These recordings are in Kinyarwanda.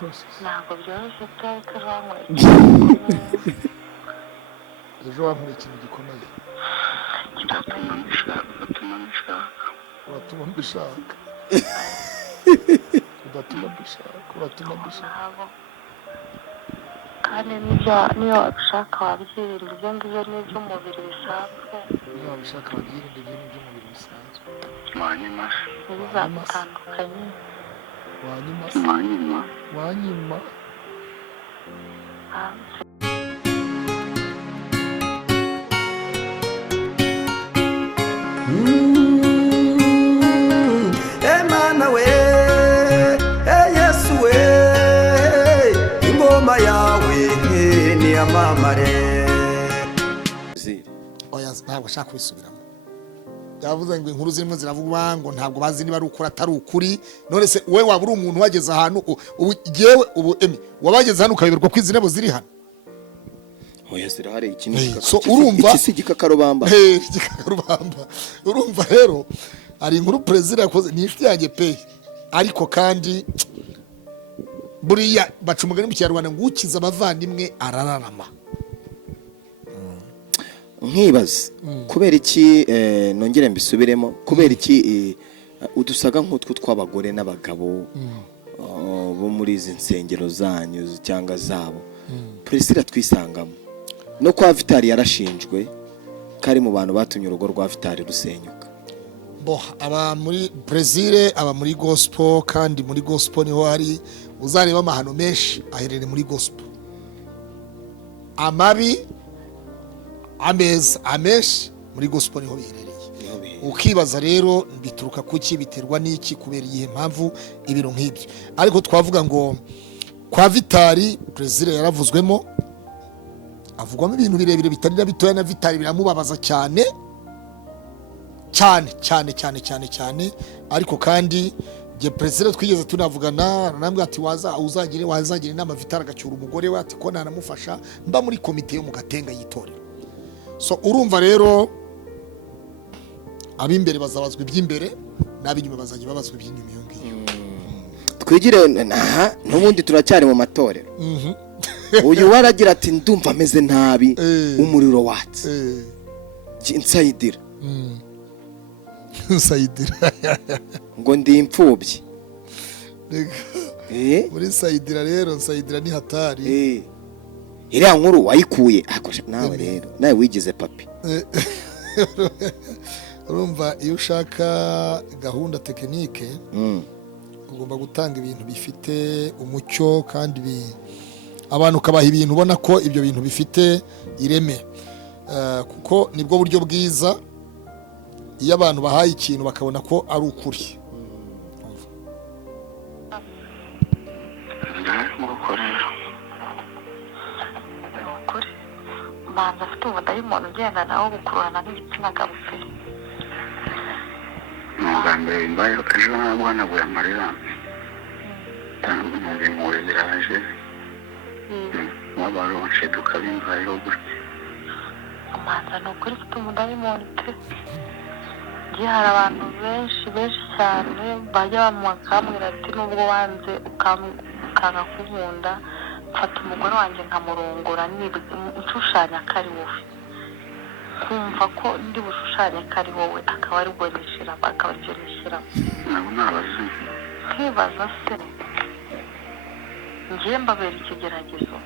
process ntabwo byoroshye cyane bamwe ejo wankora ikintu gikomeye uratuma mbishaka uratuma mbishaka kandi niyo wabishaka wabyirinda ibyo ngibyo n'iby'umubiri bisanzwe niyo wabishaka wabyirinda ibyo n'iby'umubiri bisanzwe ntibizagutandukanye wanyima Emana we Yesu we ingoma yawe ni amamare oya ntabwo ashaka kubisubiramo yavuze ngo inkuru zirimo ziravuga ngo ntabwo bazi niba ari ukuri atari ukuri none se wowe waba uri umuntu wageze ahantu ubu yewe ubu wabageze hano ukayoberwa ko izi ntebo ziri hano oya zirahari ikintu so urumva iki gikakarubamba gikakarubamba urumva rero ari inkuru president yakoze ni ifite yanjye pe ariko kandi buriya baca umugani mu Kinyarwanda ngo ukiza abavandimwe arararama nkibaza kubera iki nongere mbisubiremo kubera iki udusaga nk'utwo tw'abagore n'abagabo bo muri izi nsengero zanyu cyangwa zabo president twisangamo no kwa Vitali yarashinjwe kari mu bantu batumye urugo rwa Vitali rusenyuka aba muri Brazil aba muri gospel kandi muri gospel niho hari uzareba amahano menshi aherere muri gospel amabi ameza ameshi muri gospel niho biherereye ukibaza rero bituruka kuki biterwa n'iki kubera iyihe mpamvu ibintu nk'ibyo ariko twavuga ngo kwa Vitali Brazil yaravuzwemo avugwamo ibintu birebire bitari na bitoya na Vitali biramubabaza cyane ariko kandi je president twigeze tunavugana nambwe ati wazagire inama Vitali agacyura umugore we ati ko nanamufasha mba muri komite yo mu Gatenga yitorera so urumva rero abimbere bazabazwa iby'imbere n'abinyuma bazajya babazwa iby'inyuma iyo ngiyo twigire n'ubundi turacyari mu matorero uyu waragira ati ndumva ameze nabi umuriro watse insayidira ngo ndi imfubyi muri sayidira rero sayidira ni hatari iriya nkuru wayikuye nawe rero nawe wigize papi urumva iyo ushaka gahunda tekinike ugomba gutanga ibintu bifite umucyo kandi abantu ukabaha ibintu ubona ko ibyo bintu bifite ireme kuko nibwo buryo bwiza iyo abantu bahaye ikintu bakabona ko ari ukuri manza afite umudayimoni ugenda nawe gukururana n'igitsina gabo pe bwa mbere mbaye ejo ntabwo hanaguye amarira mu bimuri biraje wabaronse tukabimvayeho gutya manza ni ukuri ufite umudayimoni pe ngiye hari abantu benshi cyane bajya bakambwira ati nubwo wanze ukanga kunkunda mfata umugore wanjye nkamurongora nshushanya ko ari wowe kumva ko ndi bushushanye ko ari wowe akaba ari bwo nishyiramo akaba aribyo nishyiramo ntabwo nabazi nkibaza se ngiye mbabera ikigeragezo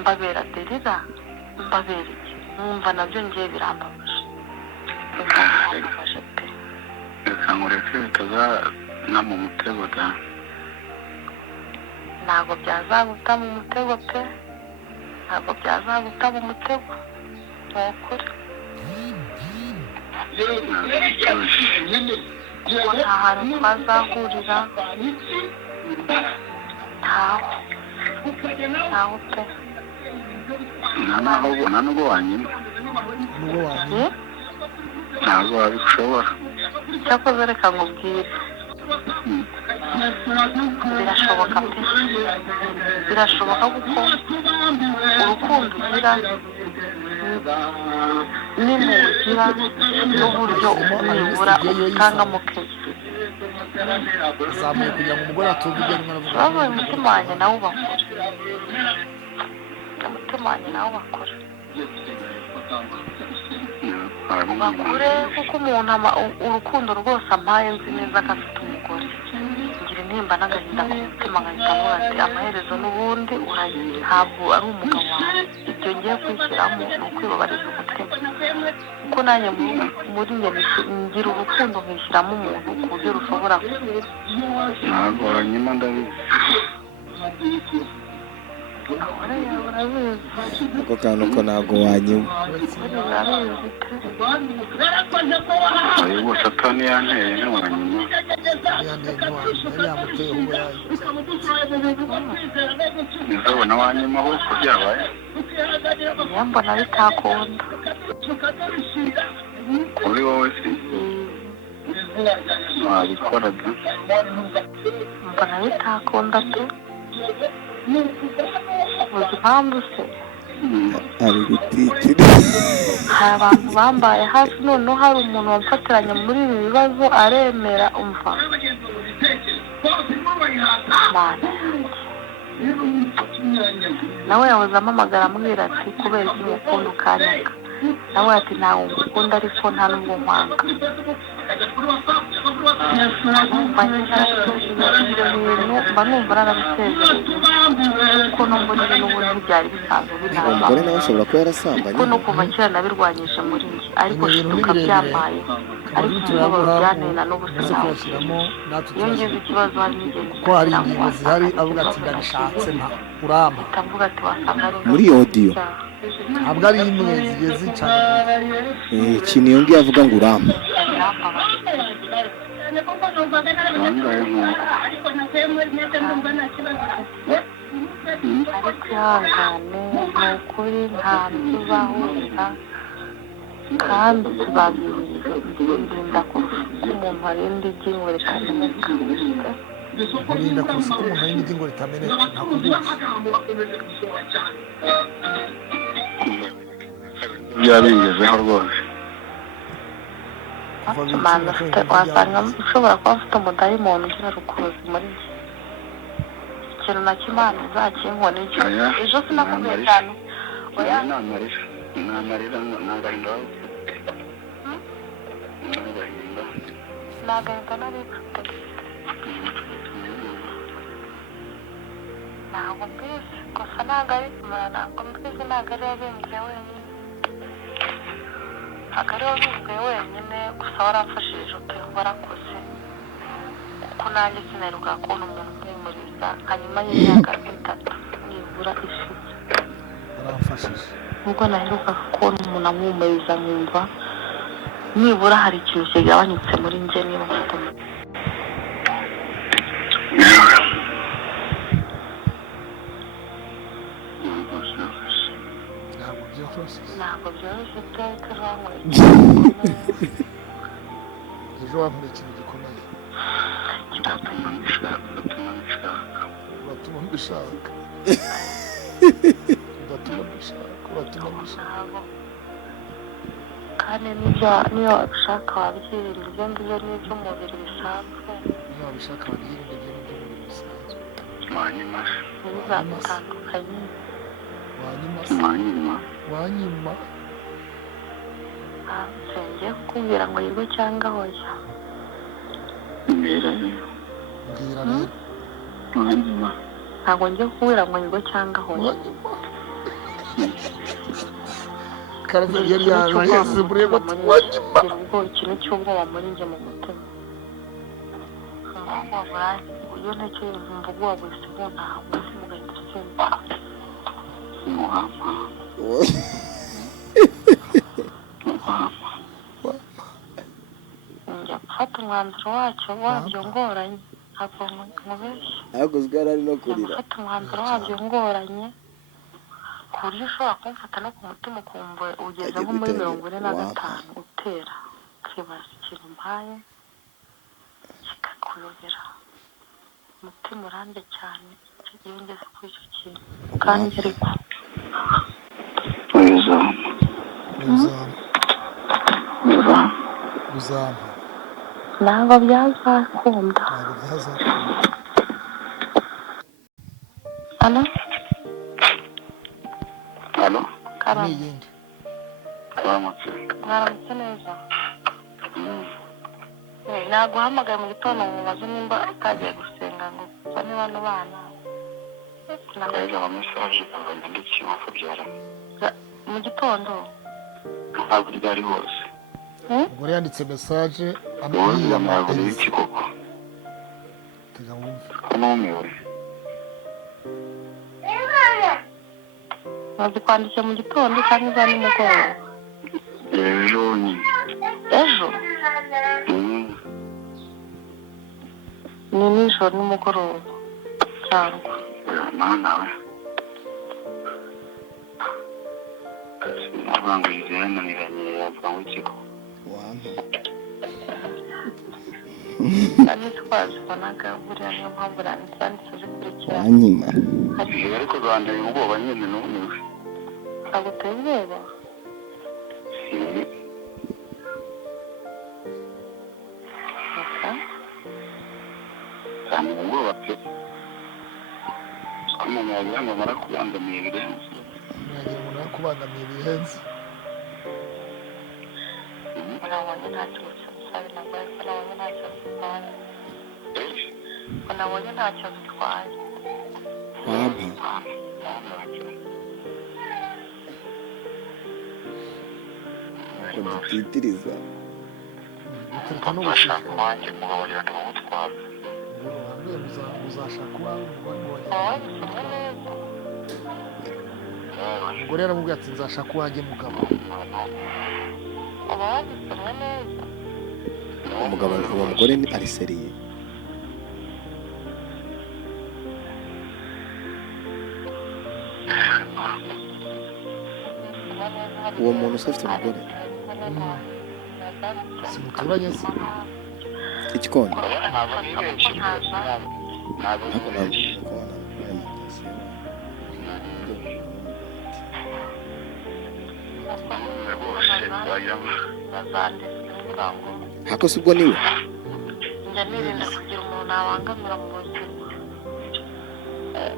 mbabera derira mbabera iki mwumva nabyo ngiye birambabaje birambabaje pe reka nkureke bitazana mu mutego da ntabwo byazaguta mu mutego pe ntabwo byazaguta mu mutego ni ukuri nta hantu twazahurira ntaho pe nta nubwo wanyuma ntabwo wabishobora cyakoze reka nkubwire birashoboka pe birashoboka kuko urukundo ugira n'impuhwe ugira n'uburyo umwibura utangamo keya zamuye kugira ngo umugore atumve ibyo arimo aravuga. bavuye umutima wanjye nawe ubakora, umutima wanjye nawe ubakora bakure, kuko umuntu urukundo rwose ampaye nzi neza ko afite umugore, ngira intimba n'agahinda ku mutima nkahita avuga ati amaherezo n'ubundi ntabwo ari umugabo wawe. Ibyo ngiye kwishyiramo ni ukwibabariza umutima, kuko nanjye muri njye ngira urukundo nkishyiramo umuntu ku buryo rushobora ntabwo hanyuma ndabizi ako kantu ko ntabwo wanyuma. ayo bose atani yanteye ntiwanyuma ntizabona wanyuma hose byabaye niyo mbona bitakunda kuri wowe si wabikora da mbona bitakunda tu uzi impamvu se ari gutitira. hari abantu bambaye hafi, noneho hari umuntu wamfatiranye muri ibi bibazo aremera umva mana nawe yahoze amamagara amubwira ati kubera iki mukunda ukanyaga, nawe ati ntawe ngukunda ariko nta n'ubwo nkwanga. mba numva narabisezereye kuko no muri ibi n'ubundi byari bisanzwe umugore nawe ashobora kuba yarasambanye, kuko no kuva kera nabirwanyije muri njye, ariko shiduka byambaye, ariko umubabaro byantera n'ubusaza. Iyo ngize ikibazo hari n'igihe ko hari ingingo zihari avuga ati ndabishatse nta urama ndavuga ati wasanga ari muri audio ntabwo ari imwe zigiye zicana. ikintu iyo ngiyo avuga ngo urama ariko ihangane ni ukuri nta ntuzahurira kandi birinda kurusha uko umuntu arinda iryingo rikameneka. Birinda kurusha uko umuntu arinda iryingo ritameneka. byabingezeho rwose wasanga ushobora kuba afite umudayimoni ugira rukuruzi muri njye. ikintu na kimana uzakinkora icyo ejo sinakubwiye cyane oya namarira nagahinda nagahinda narifite ntabwo mbizi gusa ntabwo ari kumara, ntabwo mbizi, ntabwo ari wabimbwiye wenyine, ntabwo ari wabimbwiye wenyine, gusa waramfashije uti warakoze, kuko nanjye sinaheruka kubona umuntu umwimuriza hanyuma y'imyaka 3 nibura ishize. Waramfashije nubwo naheruka kubona umuntu amwumuriza nkumva nibura hari ikintu kigabanyutse muri njye niba mfite ntabwo byoroshye iteka banyweye ejo wankoreye ikintu gikomeye kigatuma uratuma mbishaka kandi niyo wabishaka wabyirinda, ibyo ngibyo ni iby'umubiri bisanzwe, niyo wabishaka wabyirinda ibyo by'umubiri bisanzwe. wanyuma ntibizagutandukanye wanyuma ngiye kukubwira ngo yirwe cyangwa hoya. mbwira rero ntabwo ngiye kukubwira ngo yirwe cyangwa hoya. yari yanayesiburiye bati wanyuma ikintu cy'ubwoba muri njye mu mutima, iyo ntekereza mvuga uwa wese ubona ubuzima ugahita usimba njya gufata umwanzuro wabyo ngoranye, ntabwo nkubeshya, ahubwo ari no kurira. gufata umwanzuro wabyo ngoranye ku buryo ushobora kumfata no ku mutima ukumva ugeze nko muri 45 utera ukibaza ikintu mbaye kikakuyobera, umutima urambye cyane iyo ngeze kuri icyo kintu. kandi ariko ntabwo byazakunda. ntabwo byazakunda. Hano Halo, karama n'iyindi waramutse. mwaramutse neza. Naguhamagaye mu gitondo ngo mubaze nimba utagiye gusenga ngo uzane bano bana. Nagaye amamesaje kanganya n'ikibazo byara. Mu gitondo Ntabwo ryari hose. umugore yanditse message Wowe amubwira ntabwo ngo iki koko. tega wumve. Numiwe. bazikwandikiye mu gitondo cyangwa iza nimugoroba? Ejo nyine. Ejo ni nijoro nimugoroba cyangwa nawe sinabanga yananiranye yavuga ngo ikigo. kandi twazibonaga buriya niyo mpamvu zanditse zikurikira. wanyima Ariko rwanda ubwoba nyine numiwe. ntabwo uteye ubwoba? Cyane ubwoba pe. Umuntu wagira ngo amara kubangamiye birenze. nagira ngo nakubangamiye bihenze. nabonye ntacyo bisabe nabwo nabonye ntacyo bitwaye. nabonye ntacyo bitwaye. dutitiriza biterwa no Bashaka gushaka. wanjye mugabo yenda gutwara. wambwiye uzashaka uwawe wowe bisomye neza. umugore yaramubwiye ati nzashaka uwanjye mugabo. uba wabisomye neza. umugabo uwo mugore ni ariseriye uwo muntu se afite umugore simuturanye se ikikondo Ntabwo nibeshye rwose. Ntabwo ariko ntabwo nibeshye. kubona Rwose wagira ngo bazanditse kugira ngo hako si ubwo niwe njya nirinda kugira umuntu nabangamira mu buzima.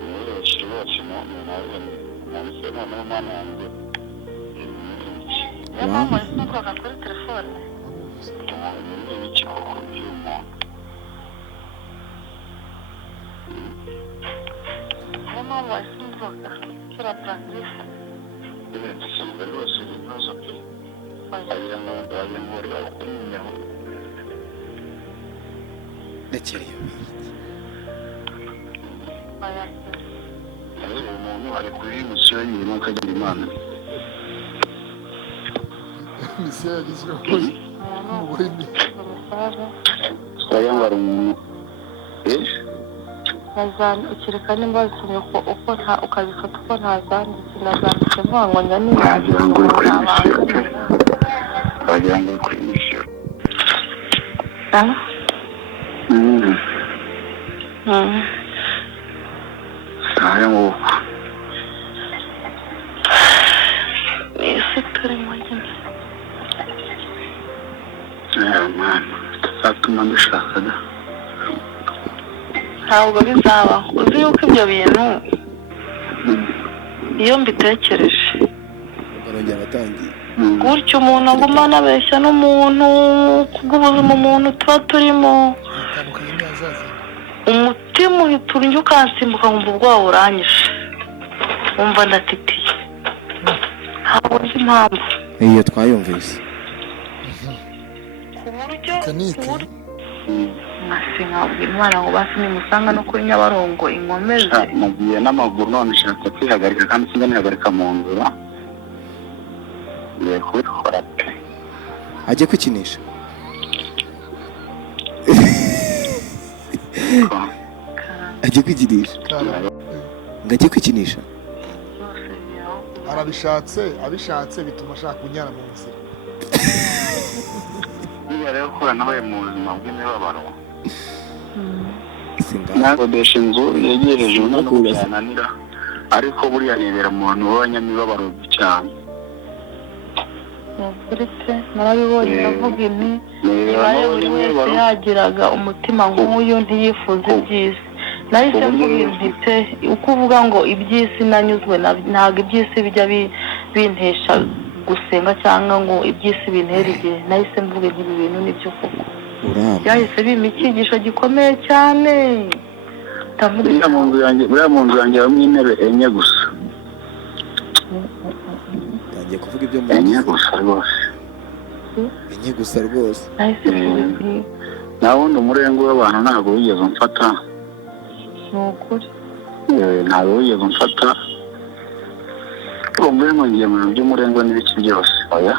nibeshye rwose nawe nanditse noneho umwana wanjye. niyo mpamvu wahise uvuga kuri telefone. Ni iki koko by'umuntu. niyo mpamvu wahise uvuga kira practice. Dusanzwe rwose ibibazo pe. Wagira ngo bari bakumenya. ndekere iyo Umuntu ari kuri misiyo y'ibintu akagira imana. misiyo yagizweho n'umugore ni Saya ngo ari umuntu. ukireka nimba wasomye uko nta ukabifata uko ntazanditse nazanditse mvuga ngo njya nirinda Wagira ngo uri kuri misiyo pe. Wagira ngo uri kuri misiyo. Saya ngo isi turimo nyine. mwana zatuma mbishakaga. ntabwo bizabaho. uzi yuko ibyo bintu iyo mbitekereje barongera batangiye gutyo umuntu agumana abeshya n'umuntu kubw'ubuzima umuntu tuba turimo atandukanye n'ahazaza. umutima uhita urya ukansimbuka nkumva ubwoba buranyishe wumva ndatitiye ntabwo nzi impamvu. iyo twayumvise ku buryo Kanike masi nkabwira umwana ngo basi nimusanga no kuri Nyabarongo inkomeze. Nagiye n'amaguru none nshaka kwihagarika kandi singa nihagarika mu nzira. Ngiye kubikora pe. ajye kwikinisha ajye kwikinisha ngo ajye kwikinisha byose biriho. abishatse bituma ashaka kunyara mu nzira. Niba rero ko nawe mu buzima bw'imibabaro. singana Nakodesha inzu yegereje umuntu byananira ariko buriya nibera mu bantu b'abanyamibabaro cyane. nukuri pe narabibonye ndavuga inti nibaye buri wese yagiraga umutima nk'uyu ntiyifuza iby'isi nahise mvuga inti pe uko uvuga ngo iby'isi nanyuzwe ntabwo iby'isi bijya bintesha gusenga cyangwa ngo iby'isi bintere igihe nahise mvuga ibi bintu nibyo koko byahise bimpa icyigisho gikomeye cyane buriya mu nzu yanjye harimo intebe enye gusa ngiye kuvuga ibyo mu enye gusa rwose nahise mvuga nta wundi umurengo w'abantu ntabwo wigeze umfata ni ukuri ntabwo wigeze umfata urumva ngo ngiye mu bintu by'umurengo n'ibiki byose oya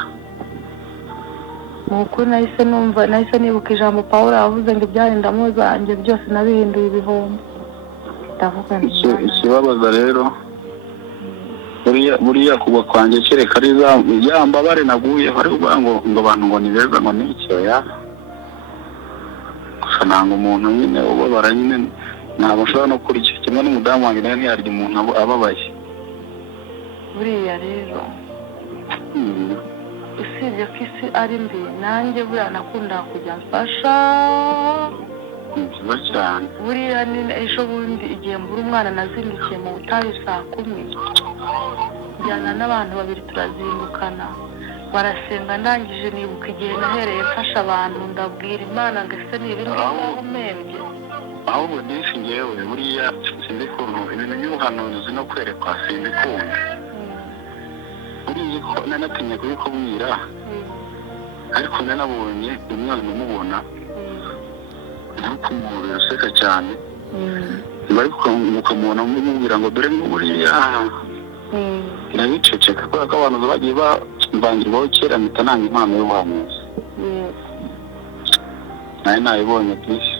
ni ukuri nahise nibuka ijambo Pawulo yavuze ngo ibyarindamu zanjye byose nabihinduye ibihombo ndavuga ikibabaza rero buriya kugwa kwanjye kereka ari ya mbabare naguye bari kuvuga ngo abantu ngo ni beza ngo ni icyoya gusa ntabwo umuntu nyine ubabara nyine ntabwo ashobora no kurya kimwe n'umudamu wanjye nawe ntiyarya umuntu ababaye buriya rero usibye ko isi ari mbi nanjye buriya nakundaga kujya mfasha nziza cyane buriya ni ejo bundi igihe mbura umwana nazindukiye mu butayu 10:00 njyana n'abantu babiri turazindukana barasenga ndangije nibuka igihe nahereye mfasha abantu ndabwira Imana ngo ese ni ibindi bahumembye ahubwo ndisi ngewe buriya sinzi ukuntu ibintu by'ubuhanuzi no kwerekwa simbikunda buriya ko nanatinye kubikubwira ariko nanabonye umwana umubona ariko umuntu useka cyane bari kumubona mubwira ngo dore buriya nabiceceka kubera ko abantu bagiye bambangirwaho kera mpita nanga impano y'ubuhanuzi nawe nayibonye byinshi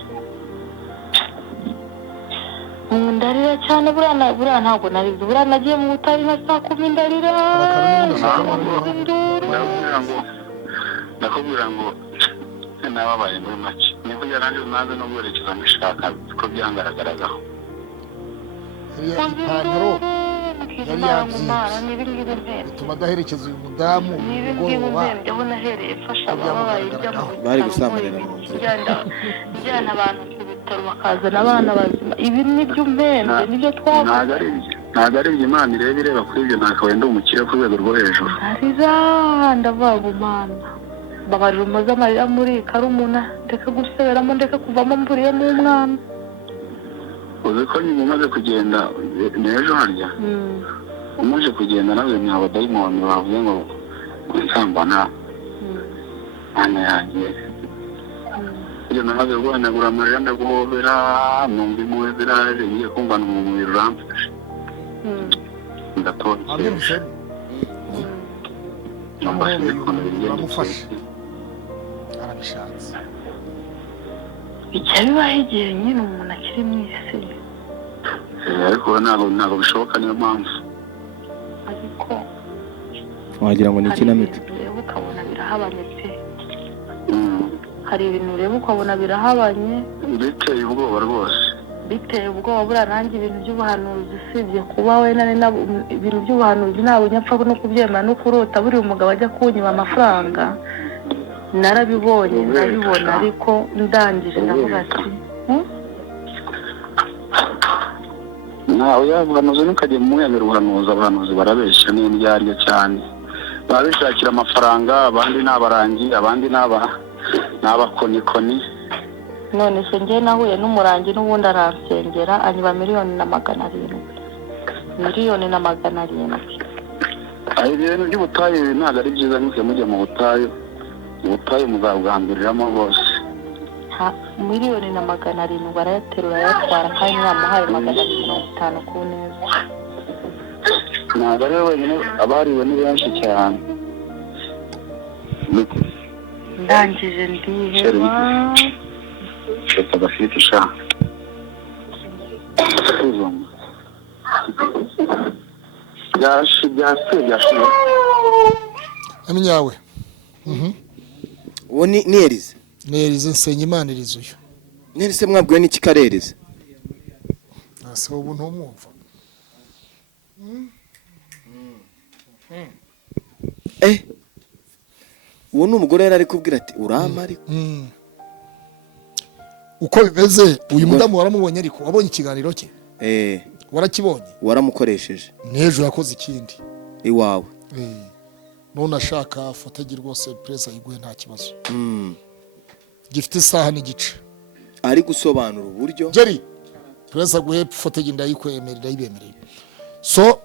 ndarira cyane buriya ntabwo narize buriya nagiye mu butayu nka 10:00 ndarira nakubwira ngo nababaye muri make niko yarangiza naze no guherekeza mushaka ko byangaragaraho ipantaro yari yabyimbye bituma adaherekeza uyu mudamu umugoroba aho nahereye mfasha ababaye bari gusambanira mu nzu njyana abantu ku bitaro bakazana abana bazima ibi ni byo mpembe nibyo twavuga ntabwo ari Imana ireba kuri ibyo ntakabaye ndi umukire ku rwego rwo hejuru ariza ndavuga ngo Mana babarira umuze amarira muri karumuna ndeka guseberamo ndeka kuvamo mvuriyemo umwana uzi ko nyuma umaze kugenda n'ejo harya umaze kugenda nawe ni abadayimoni bavuze ngo nsambana hano yanjye iyo namaze guhanagura amarira ndaguhobera numva impuhwe ziraje ngiye kumva umubiri uramfashe ndatonze uramufashe arabishatse bijya bibaho igihe nyine umuntu akiri mu isi ariko ntabwo bishoboka niyo mpamvu ariko wagira ngo ni ikinamico ureba ukabona birahabanye pe hari ibintu ureba ukabona birahabanye biteye ubwoba rwose biteye ubwoba buriya nanjye ibintu by'ubuhanuzi usibye kuba we ibintu by'ubuhanuzi ntabwo nyapfa no kubyemera no kurota buri umugabo ajya kunywa amafaranga narabibonye ndabibona ariko ndangije ndavuga ati nawe yabuhanuzi ntukajye muyemera ubuhanuzi abahanuzi barabeshya n'indyarya cyane baba bishakira amafaranga abandi ni abarangi abandi ni abakonikoni none se njye nahuye n'umurangi n'ubundi aransengera anywa 1,700,000 1,700,000 ibintu by'ubutayu ntabwo ari byiza nk'uko mujya mu butayu muzabwanduriramo rwose 1,700,000 barayaterura yatwara kandi mwamuhaye 250 ku neza ntabwo ari we wenyine abariwe ni benshi cyane ndangije ndiheba reka gafite ishaka byashize aminyawe uwo ni Elize Elize Nsengimana Elize uyu Nelse mwabwiwe n'iki karerize asa ubu ntumwumva uwo n'umugore yari ari kubwira ati urama ariko uko bimeze uyu mudamu waramubonye ariko wabonye ikiganiro cye warakibonye waramukoresheje n'ejo yakoze ikindi iwawe none ashaka fotegi rwose presa yiguye nta kibazo gifite isaha n'igice ari gusobanura uburyo Jerry presa guhe fotegi ndayikwemerera yibemereye so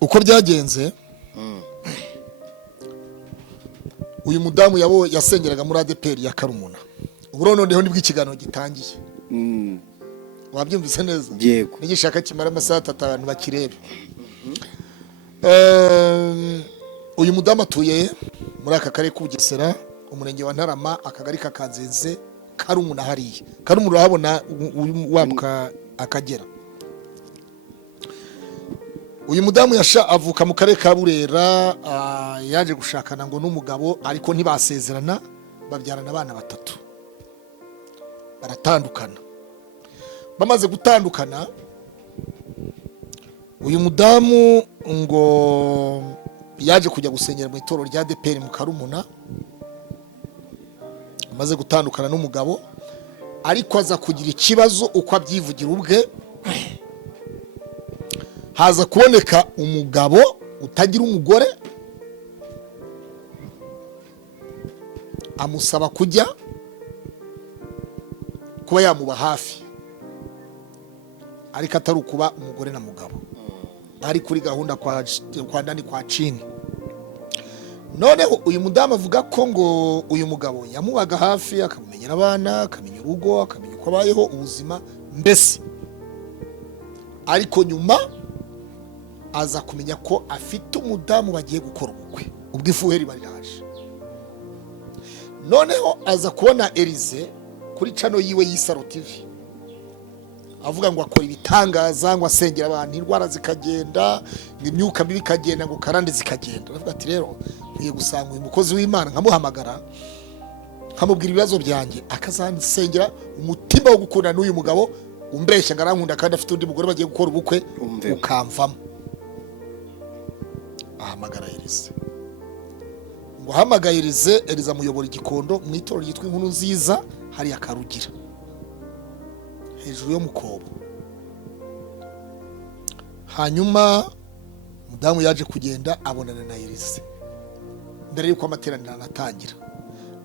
uko byagenze uyu mudamu yasengeraga muri ADPR ya Karumuna uburo noneho nibwo ikiganiro gitangiye wabyumvise neza yego nigishaka kimara amasaha 3 abantu bakirebe uyu mudamu atuye muri aka karere k'Ubugesera umurenge wa Ntarama akagari kakanzenze Karumuna hariya Karumuna urahabona wambuka Akagera uyu mudamu avuka mu karere ka Burera yaje gushakana ngo n'umugabo ariko ntibasezerana babyarana abana 3 baratandukana bamaze gutandukana uyu mudamu ngo yaje kujya gusengera mu itorero rya ADPR mu Karumuna amaze gutandukana n'umugabo ariko aza kugira ikibazo uko abyivugira ubwe haza kuboneka umugabo utagira umugore amusaba kujya kuba yamuba hafi ariko atari ukuba umugore na mugabo ari kuri gahunda kwa ndani kwa chini noneho uyu mudamu avuga ko ngo uyu mugabo yamubaga hafi akamumenyera abana akamenya urugo akamenya uko abayeho ubuzima mbese ariko nyuma aza kumenya ko afite umudamu bagiye gukora ubukwe ubwifuheri bariraje noneho aza kubona Elize kuri channel yiwe y'Isaro TV avuga ngo akora ibitangaza ngo asengera abantu indwara zikagenda imyuka mibi ikagenda ngo karande zikagenda avuga ati rero ngiye gusanga uyu mukozi w'Imana nkamuhamagara nkamubwira ibibazo byanjye akazansengera umutima wo gukunda n'uyu mugabo umbeshya ngarankunda kandi afite undi mugore bagiye gukora ubukwe ukamvamo ahamagara Elize ngo ahamagayirize Elize amuyobora igikondo mu itorero ryitwa inkuru nziza hari akarugira hejuru yo mukobo hanyuma mudamu yaje kugenda abonana na Elize mbere yuko amateraniro anatangira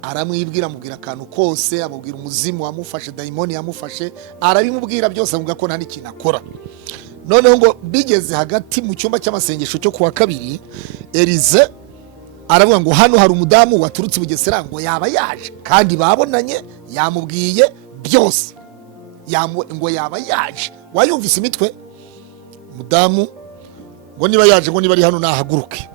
aramwibwira amubwira akantu kose amubwira umuzimu wamufashe daimoni yamufashe arabimubwira byose avuga ko nta n'ikintu akora noneho ngo bigeze hagati mu cyumba cy'amasengesho cyo kuwa kabiri Elize aravuga ngo hano hari umudamu waturutse Bugesera ngo yaba yaje kandi babonanye yamubwiye byose ngo yaba yaje wayumvise imitwe mudamu ngo niba yaje ngo niba ari hano nahaguruke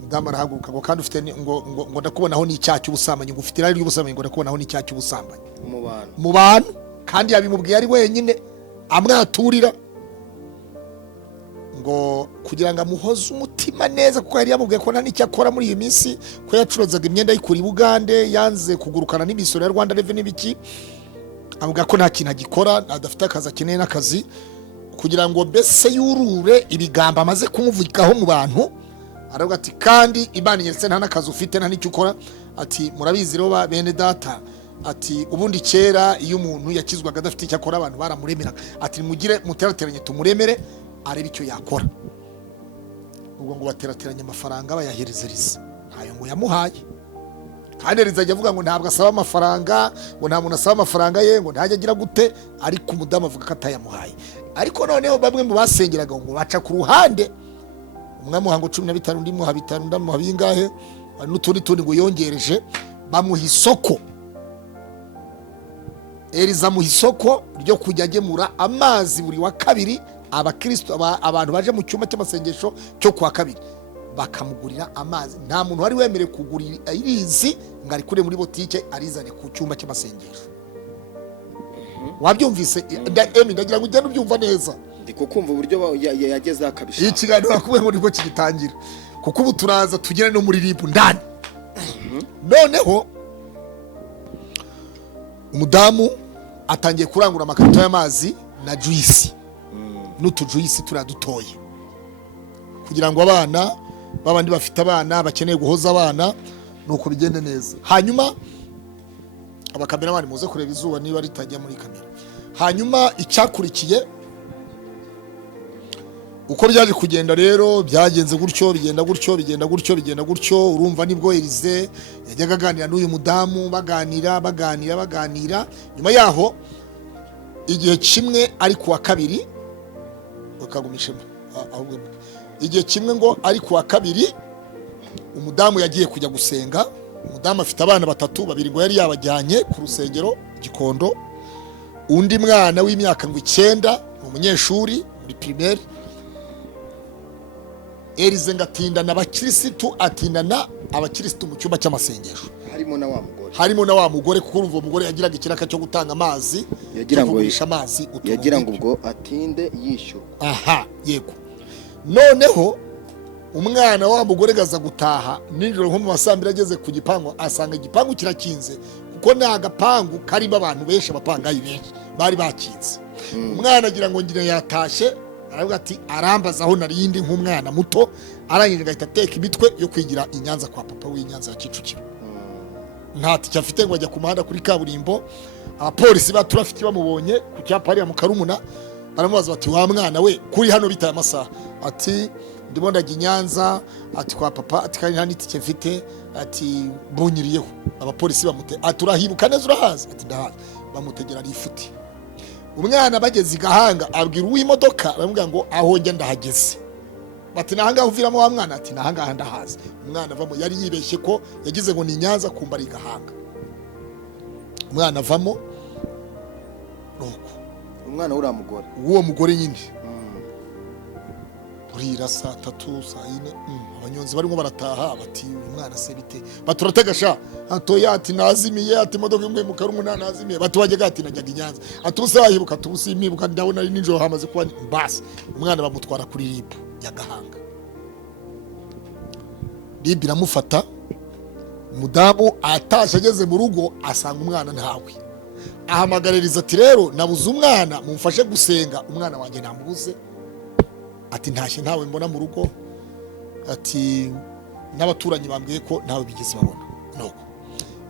mudamu arahaguruka ngo kandi ufite ngo ndakubonaho n'icyaha cy'ubusambanyi ngo ufite irari ry'ubusambanyi ngo ndakubonaho n'icyaha cy'ubusambanyi mu bantu kandi yabimubwiye ari wenyine amwaturira ngo kugira ngo amuhoze umutima neza kuko yari yamubwiye ko nta n'icyo akora muri iyi minsi ko yacuruzaga imyenda y'ikuri Bugande yanze kugurukana n'imisoro ya Rwanda Revenue biki avuga ko nta kintu agikora adafite akazi akeneye n'akazi kugira ngo mbese yurure ibigambo amaze kumuvugikaho mu bantu aravuga ati kandi Imana nyetse nta n'akazi ufite nta n'icyo ukora ati murabizi rero bene data ati ubundi kera iyo umuntu yakizwaga adafite icyo akora abantu baramuremeraga ati mugire muterateranye tumuremere arebe icyo yakora ubwo ngo baterateranye amafaranga bayahereza Elize ntayo ngo yamuhaye kandi Elize ajya avuga ngo ntabwo asaba amafaranga ngo nta muntu asaba amafaranga ye ngo ntajya agira gute ariko umudamu avuga ko atayamuhaye ariko noneho bamwe mu basengeraga ngo baca ku ruhande umwe muhango 15 undi muha 5 undi muha bingahe n'utundi ngo yongereje bamuha isoko Elize amuha isoko ryo kujya agemura amazi buri wa kabiri abakristo abantu baje mu cyumba cy'amasengesho cyo kwa kabiri bakamugurira amazi nta muntu wari wemerewe kugurira irizi ngo ari kure muri botike arizane ku cyumba cy'amasengesho wabyumvise ndagira ngo ugende ubyumva neza ndiko kumva uburyo yageze akabishaka ikiganiro akubwiye ngo nibwo kigitangira kuko ubu turaza tugere no muri ribu ndani noneho umudamu atangiye kurangura amakarito y'amazi na juice n'utujuice turadutoye kugira ngo abana babandi bafite abana bakeneye guhoza abana nuko bigende neza. Hanyuma abakameramani muze kureba izuba niba ritajya muri kamera. Hanyuma icyakurikiye uko byaje kugenda rero byagenze gutyo bigenda gutyo urumva nibwo Elize yajyaga aganira n'uyu mudamu baganira nyuma yaho igihe kimwe ari kuwa kabiri bakagumishemo ahubwo igihe kimwe ngo ari kuwa kabiri umudamu yagiye kujya gusenga. Umudamu afite abana batatu, babiri ngo yari yabajyanye ku rusengero Gikondo, undi mwana w'imyaka ngo 9 umunyeshuri muri primaire. Elize ngatindana abakirisitu atindana abakirisitu mu cyumba cy'amasengesho harimo na wa mugore kuko urumva umugore yagiraga ikiraka cyo gutanga amazi yagira ngo ubwo atinde yishyurwa. Aha yego. Noneho umwana wa mugore gaza gutaha nijoro nko mu masambira ageze ku gipangu asanga igipangu kirakinze kuko nta gapangu karimo abantu benshi abapangayi benshi bari bakinze. Umwana agira ngo ngire yatashe aravuga ati arambaza aho narindi nk'umwana muto arangije gahita ateka imitwe yo kwigira i Nyanza kwa papa w'Inyanza ya Kicukiro. Ntati cyafite ngo ajya ku muhanda kuri kaburimbo, abapolisi baturafite bamubonye ku cyapa hariya mu Karumuna baramubaza bati wa mwana we kuri hano bitaye amasaha, ati ndimo ndajya i Nyanza, ati kwa papa, ati kandi nta n'itike mfite, ati bunyiriyeho. Abapolisi bamute aturahibuka neza urahaza, ati ndahaza. Bamutegera ari ifuti. Umwana bageze igahanga abwira uw'imodoka baramubwira ngo aho njya ndahageze. Bati nahanga uviramo wa mwana, ati nahanga ndahaza. Umwana avamo yari yibeshye ko yagize ngo ni Nyanza kumba ari igahanga. Umwana avamo nuko umwana uramugore uwo mugore nyine burira saa 3 saa 4 abanyonzi barimo barataha bati umwana se bite baturategasha atoya ati nazimiye ati modoka imwe mu Karumuna nazimiye batubajyaga ati najyaga i Nyanza atusahibuka tubusimibuka ndabona ari ninjoro hamaze kuba basi. Umwana bamutwara kuri ribu ya Gahanga. Ribu iramufata, umudamu atasha ageze mu rugo asanga umwana ntawe. Ahamagaririza ati rero nabuze umwana mumfashe gusenga, umwana wanjye namubuze. Ati ntashye ntawe mbona mu rugo, ati n'abaturanyi bambwiye ko ntawe bigeze babona. Nuko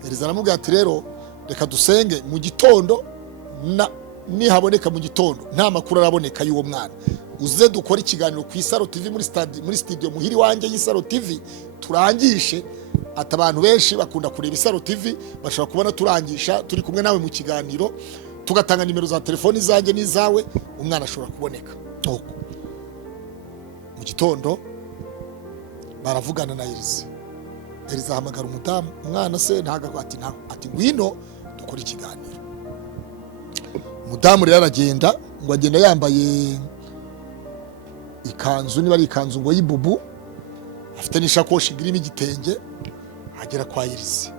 Elize aramubwira ati rero reka dusenge mu gitondo, nihaboneka mu gitondo nta makuru araboneka y'uwo mwana uze dukora ikiganiro ku Isaro TV muri studio muhiri wanjye y'Isaro TV turangishe. Ati abantu benshi bakunda kureba Isaro TV bashobora kubona turangisha turi kumwe nawe mu kiganiro, tugatanga nimero za telefoni zanjye n'izawe, umwana ashobora kuboneka. Nuko mu gitondo baravugana na Elize. Elize ahamagara umudamu, umwana se ntaga ati ngwino dukora ikiganiro. Umudamu rero aragenda ngo agenda yambaye ikanzu, niba ari ikanzu ngo y'ibubu, afite n'ishakoshi irimo igitenge, agera kwa Elize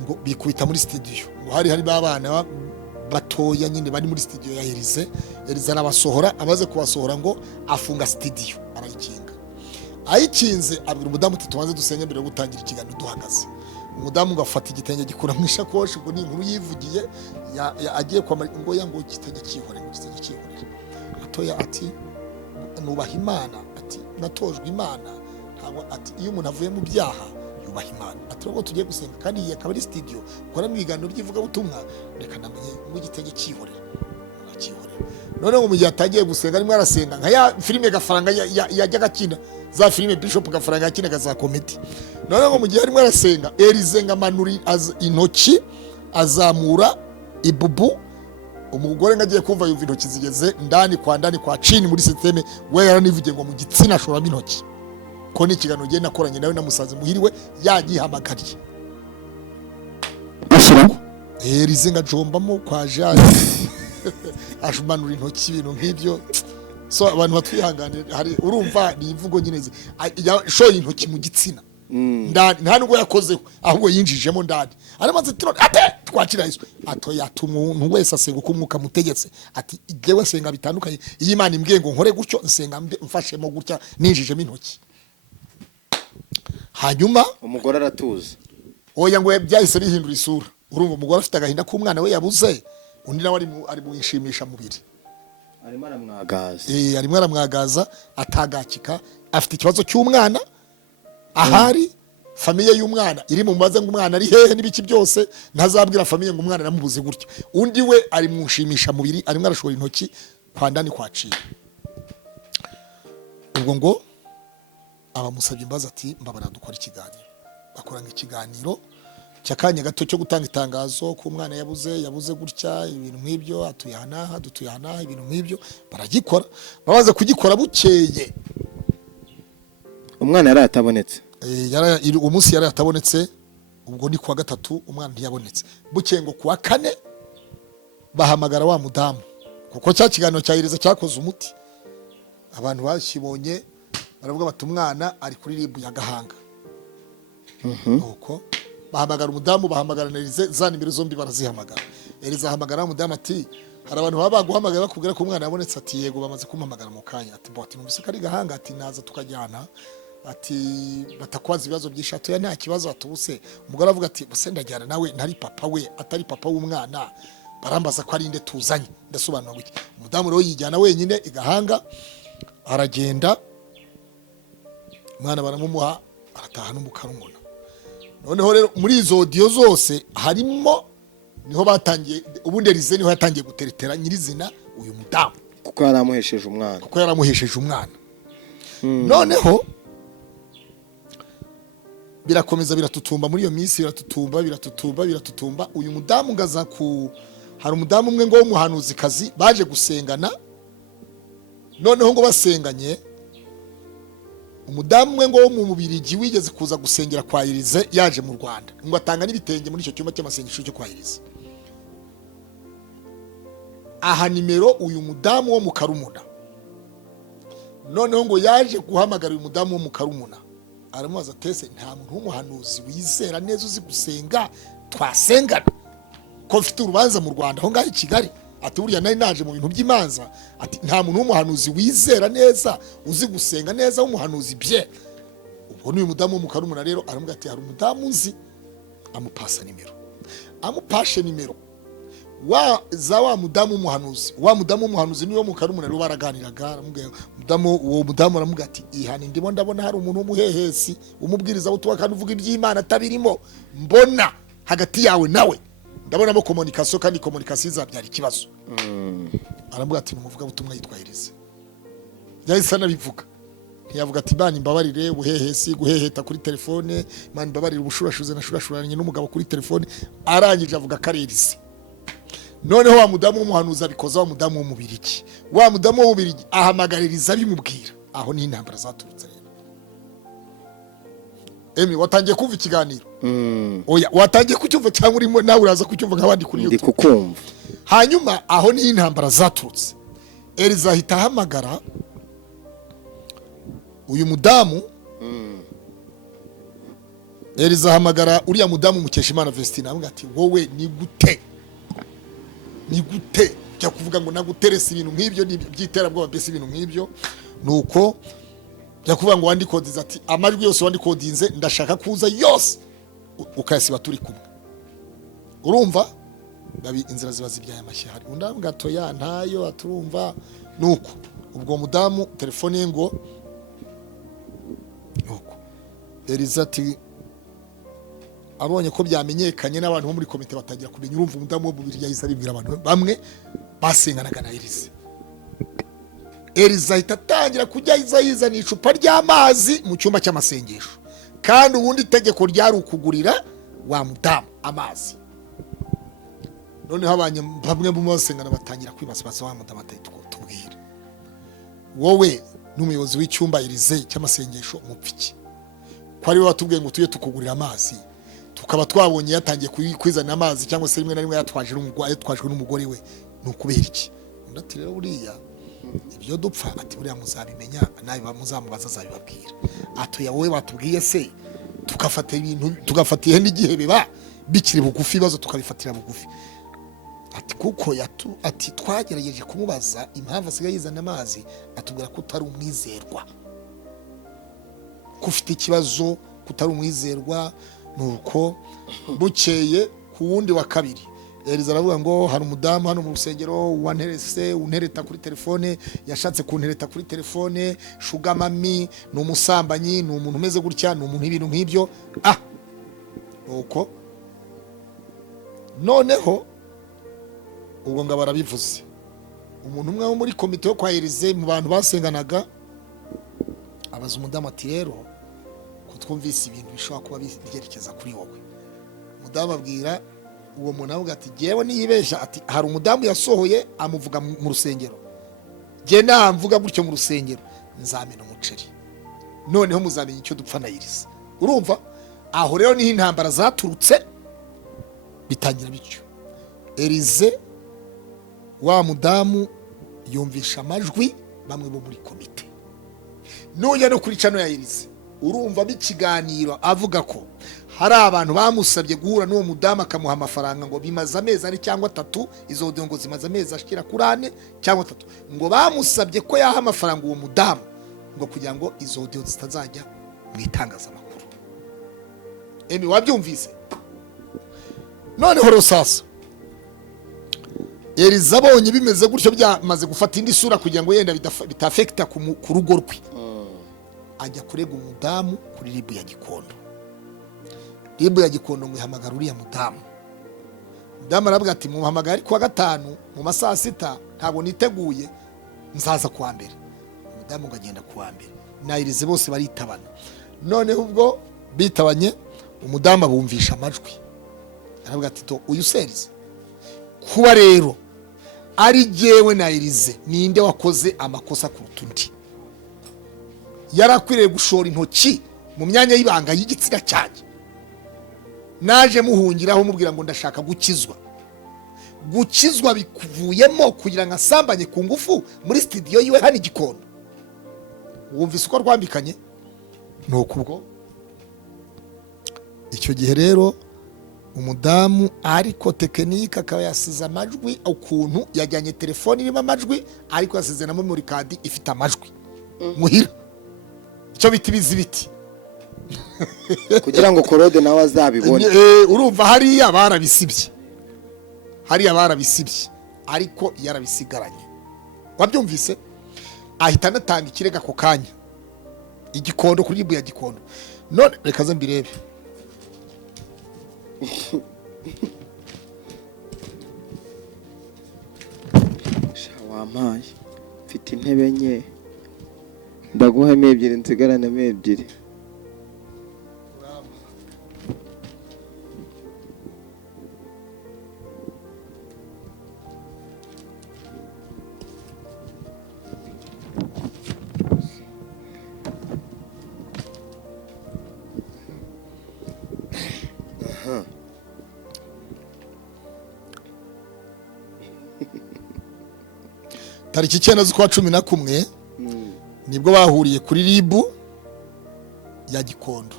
ngo bikubita muri studio. Ngo hari babana batoya nyine bari muri studio ya Elize. Elize arabasohora, amaze kubasohora ngo afunga studio arayikinga. Ayikinze abwira umudamu ati tubanze dusenge mbere yo gutangira ikiganiro duhagaze. Umudamu ngo afata igitenge gikura mu ishakoshi, ngo ni inkuru yivugiye agiye kwamara ngo yango igitenge cyihorera. Atoya ati nubaha Imana, ati natojwe Imana ntabwo, ati iyo umuntu avuye mu byaha yubaha Imana. Ati rero tugiye gusenga kandi iyi akaba ari studio ukora mu biganiro by'ivuga butumwa, reka namenye ngo igitenge cyihorera. None mu gihe atagiye gusenga arimo arasenga nka ya filime Gafaranga yajyaga kina za filime Bishop Gafaranga yakinaga za comedy. None mu gihe arimo arasenga Elize ngamanuri intoki azamura ibubu, umugore ngagiye kumva yumva intoki zigeze ndani kwa chini muri systeme, we yaranivugiye ngo mu gitsina ashoramo intoki. Ko ni ikiganiro giye nakoranye nawe namusaze muhiriwe yagihamagariye. Elize ngajombamo kwa Jane ashumanura intoki ibintu nk'ibyo. So abantu batwihanganira hari urumva ni imvugo nyine shoye intoki mu gitsina ndani, nta nubwo yakozeho ahubwo yinjijemo ndani. Aramaze tiro ate twakira Yesu atoya tumuntu wese asenga uko umwuka mutegetse. Ati jewe senga bitandukanye, iyi Imana imbwiye ngo nkore gutyo nsenga mfashemo gutya ninjijemo intoki. Hanyuma umugore aratuza. Oya ngo byahise bihindura isura. Urumva umugore afite agahinda k'umwana we yabuze, undi nawe ari mwishimisha mubiri. Arimo aramwagaza. Arimo aramwagaza atagakika, afite ikibazo cy'umwana ahari famiye y'umwana iri mu maze ngo umwana ari hehe n'ibiki byose ntazabwira famiye ngo umwana namubuze gutya undi we ari mu nshimisha mubiri arimo arashora intoki kwa ndani kwaciye ubwo ngo abamusabye imbaza ati mbabara dukora ikiganiro bakoranga ikiganiro cyakanya gato cyo gutanga itangazo ko umwana yabuze gutya ibintu nk'ibyo atuye hanaha dutuye hanaha ibintu nk'ibyo baragikora babaze kugikora bukeye umwana yari atabonetse umunsi yari atabonetse ubwo ni kuwa gatatu umwana ntiyabonetse bukeye ngo kuwa kane bahamagara wa mudamu kuko cya kiganiro cyahiriza cyakoze umuti abantu bakibonye baravuga bati umwana ari kuri ribu ya Gahanga nuko bahamagara umudamu bahamagara Elize za nimero zombi barazihamagara Elize ahamagara umudamu ati hari abantu baba baguhamagara bakubwira ko umwana yabonetse ati yego bamaze kumpamagara mu kanya ati boti numvise ko ari Gahanga ati naza tukajyana ati batakwaza ibibazo byinshi atoya nta kibazo atubuse umugore avuga ati bose ndajyana nawe ntari papa we atari papa w'umwana barambaza ko ari inde tuzanye ndasobanura gutya umudamu rero yijyana wenyine Igahanga aragenda umwana baramumuha arataha n'umukarumuna noneho rero muri izo audio zose harimo niho batangiye ubundi Elize niho yatangiye guteretera nyirizina uyu mudamu kuko yaramuhesheje umwana noneho birakomeza biratutumba muri iyo minsi biratutumba uyu mudamu ngaza ku hari umudamu umwe ngo w'umuhanuzi kazi baje gusengana noneho ngo basenganye umudamu umwe ngo wo mu Mubirigi wigeze kuza gusengera kwa Elize yaje mu Rwanda ngo atanga n'ibitenge muri icyo cyumba cy'amasengesho cyo kwa Elize aha nimero uyu mudamu wo mu Karumuna noneho ngo yaje guhamagara uyu mudamu wo mu Karumuna aramubaza tese nta muntu w'umuhanuzi wizera neza uzi gusenga twasengana ko mfite urubanza mu Rwanda aho ngaho i Kigali ati buriya nari naje mu bintu by'imanza ati nta muntu w'umuhanuzi wizera neza uzi gusenga neza w'umuhanuzi bye ubwo n'uyu mudamu wo mu Karumuna rero aramubwira ati hari umudamu uzi amupashe nimero wa mudamu w'umuhanuzi niwe mu Karumuna rero baraganiraga aramubwira uwo mudamu aramubwira ati ihane ndimo ndabona hari umuntu w'umuhehesi umubwiriza butuwa kandi uvuga iby'Imana atabirimo mbona hagati yawe nawe ndabonamo communication kandi communication izabyara ikibazo aramubwira ati numuvuga butumwa yitwahirize yahise anabivuga ntiyavuga ati bani mbabarire ubuhehesi guheheta kuri telefone mani mbabarire ubushurashuze nashurashuranye n'umugabo kuri telefone arangije avuga karerisi noneho wa mudamu w'umuhanuzi abikoza wa mudamu wo mu Mubirigi ahamagaririza bimubwira aho ni intambara zaturutse rero Emi watangiye kumva ikiganiro oya watangiye kucyumva cyangwa urimo nawe uraza kucyumva nk'abandi kuri YouTube ndi kukumva hanyuma aho ni intambara zaturutse Elize ahita ahamagara uyu mudamu Elize ahamagara uriya mudamu Mukeshimana Vestina avuga ati wowe ni gute cyo kuvuga ngo naguteresa ibintu nk'ibyo by'iterabwoba bese ibintu nk'ibyo nuko bya kuvuga ngo wandi kodiza ati amajwi yose wandi kodinze ndashaka kuza yose ukayasiba turi kumwe urumva babi inzira ziba zibyaye amashyari undambwa atoya ntayo aturumva nuko ubwo mudamu telefone ye ngo nuko Elize ati abonye ko byamenyekanye n'abantu bo muri komite batangira kumenya urumva umudamu wo bubiri yahise aribwira abantu bamwe basenganaga na Elize ahita atangira kujya yizana icupa ry'amazi mu cyumba cy'amasengesho kandi ubundi itegeko ryari ukugurira wa mudamu amazi noneho bamwe mu basengana batangira kwibaza wa mudamu ati tubwire wowe n'umuyobozi w'icyumba Elize cy'amasengesho mupfiki ko ari we watubwiye ngo tuye tukugurira amazi tukaba twabonye yatangiye kwizana amazi cyangwa se rimwe na rimwe yatwajwe n'umugore we nukubera iki ati rero buriya ibyo dupfa ati buriya muzabimenya nabi bamuzamubaza azabibabwira atoya wowe batubwiye se tugafatiye n'igihe biba bikiri bugufi ibibazo tukabifatira bugufi ati kuko ati twagerageje kumubaza impamvu asigaye yizana amazi atubwira ko utari umwizerwa ko ufite ikibazo kutari umwizerwa nuko bukeye ku wundi wa kabiri Eliza aravuga ngo hari umudamu hano mu rusengero untereta kuri telefone, yashatse kuntereta kuri telefone, sugar mami, ni umusambanyi, ni umuntu umeze gutya, ni umuntu ibintu nk'ibyo. Nuko noneho ubwo ngo barabivuze. Umuntu umwe wo muri komite yo kwa Elize mu bantu basenganaga abaza umudamu ati rero ko twumvise ibintu bishobora kuba byerekeza kuri wowe. Umudamu abwira uwo muntu avuga ati jewe niyibesha ati hari umudamu yasohoye amuvuga mu rusengero, je namvuga gutyo mu rusengero nzamena umuceri, noneho muzamenya icyo dupfa na Elize. Urumva aho rero niho intambara zaturutse bitangira bityo. Elize wa mudamu yumvisha amajwi bamwe bo muri komite. Nujya no kuri channel ya Elize urumva bikiganiro avuga ko hari abantu bamusabye guhura n'uwo mudamu akamuha amafaranga ngo bimaze amezi ari cyangwa 3, izo ndongo zimaze amezi ashikira kuri 4 cyangwa 3, ngo bamusabye ko yaha amafaranga uwo mudamu ngo kugira ngo izo ndongo zitazajya mu itangazamakuru. Wabyumvise? Noneho rosasa Elize abonye bimeze gutyo byamaze gufata indi sura kugira ngo yenda bitafekta ku rugo rwe, ajya kurega umudamu kuri ribu ya Gikondo. Ribu ya Gikondo ngo ihamagara uriya mudamu. Mudamu aravuga ati muhamagara ari kuwa 5 mu masaha 6 ntabwo niteguye, nzaza kuwa mbere. Umudamu ngo agenda kuwa mbere na Elize bose baritabana. Noneho ubwo bitabanye umudamu abumvisha amajwi aravuga ati to uyu Elize kuba rero ari jewe na Elize ninde wakoze amakosa kuruta undi, yarakwiriye gushora intoki mu myanya y'ibanga y'igitsina cyanjye, naje muhungiraho mubwira ngo ndashaka gukizwa bikuvuyemo kugira ngo asambanye ku ngufu muri studio yiwe hano Gikondo. Wumvise uko rwambikanye? Nuko ubwo icyo gihe rero umudamu ariko tekinike akaba yasize amajwi, ukuntu yajyanye telefone irimo amajwi ariko yasize na memory card ifite amajwi muhira, icyo biti bizibiti kugira ngo Korode nawe azabibone. Urumva hariya barabisibye ariko yarabisigaranye. Wabyumvise? Ahita anatanga ikirega ko kanya Igikondo kuri ribu ya Gikondo. None reka ze mbirebe. Shawamaye mfite intebe nke, ndaguha 2 nsigarana 2. Tariki 9 z'ukwa 11 nibwo bahuriye kuri ribu ya Gikondo.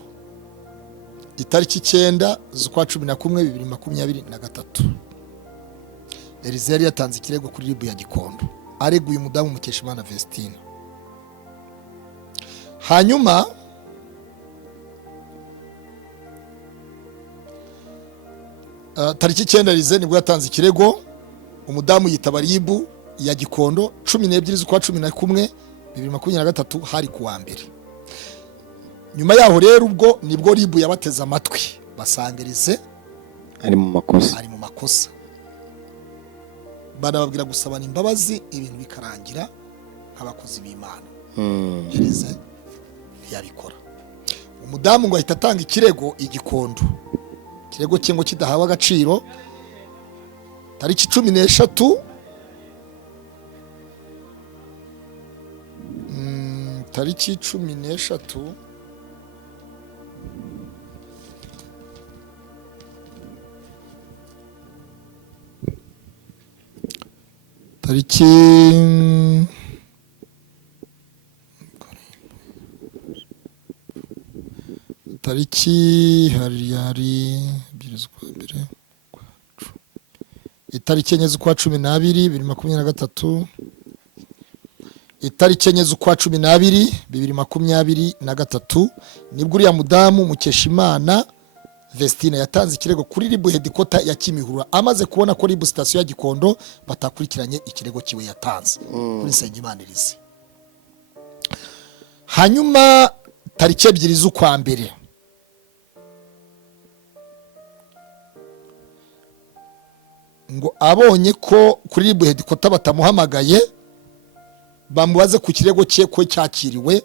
Itariki 9 z'ukwa 11 2023 Elize yari yatanze ikirego kuri ribu ya Gikondo areguye umudamu Mukeshimana Vestine. Hanyuma tariki 9 Elize nibwo yatanze ikirego, umudamu yitaba ribu ya Gikondo 12 z'ukwa 11 2023 hari kuwa mbere. Nyuma yaho rero ubwo nibwo ribu yabateza amatwi basangirize ari mu makosa, barababwira gusabana imbabazi ibintu bikarangira nk'abakozi b'Imana. Elize yabikora. Umudamu ngo ahita atanga ikirego Igikondo, ikirego cye ngo kidahawe agaciro. Tariki 13 tariki 13 tariki hari birizwa mbere itariki 9 z'ukwa 12 2023 itariki 9 z'ukwa 12 2023 nibwo uriya mudamu Mukeshimana Vestina yatanze ikirego kuri Ribu Hedikota ya Kimihurura amaze kubona ko Ribu station ya Gikondo batakurikiranye ikirego kiwe yatanze kuri Nsengimana Elise. Hanyuma tariki 2 z'ukwa mbere ngo abonye ko kuri Ribu Hedikota batamuhamagaye bamubaze ku kirego cye ko cyakiriwe,